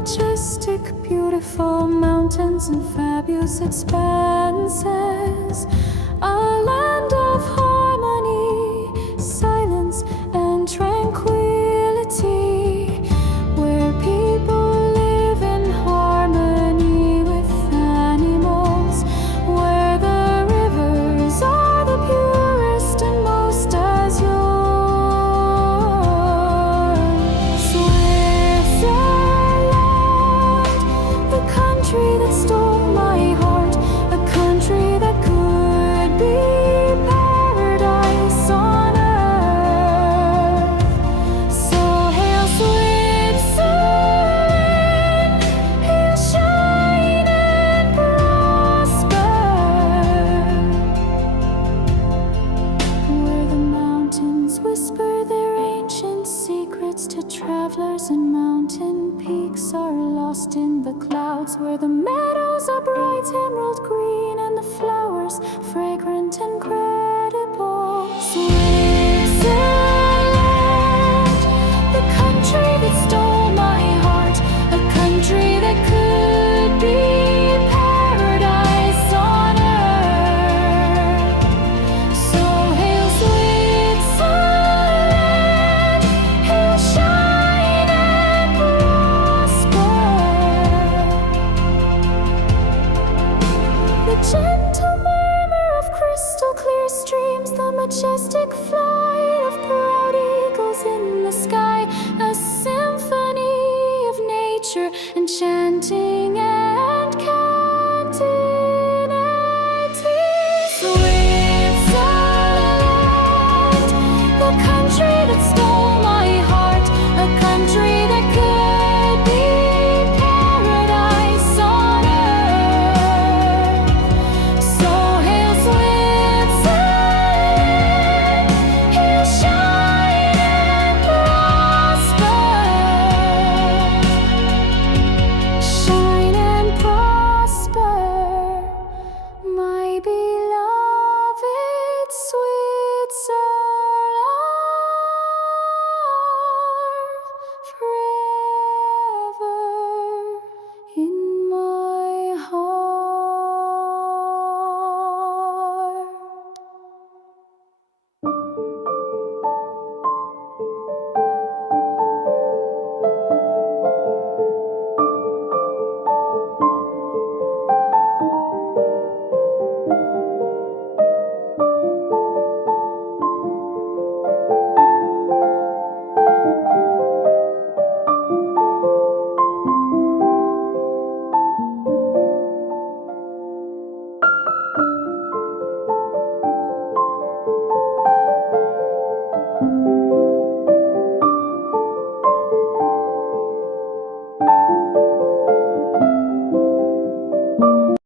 majestic, beautiful mountains and fabulous expanses, a land of harmony, silence, and tranquility, where people live in harmony with animals, where the rivers are the purest and most azure. The country that stole my heart, a country that could be paradise on earth. So hail Switzerland, hail, shine and prosper, where the mountains whisper their ancient secrets to travelers, and mountain peaks are lost in the clouds, where the meadows are bright emerald green and the flowers fragrant and credible. Switzerland, the country that stole my heart, a country that could be paradise on earth. So hail Switzerland, hail, shine and prosper. The gentle murmur of crystal clear streams, the majestic flight of proud eagles in the sky, a symphony of nature enchanting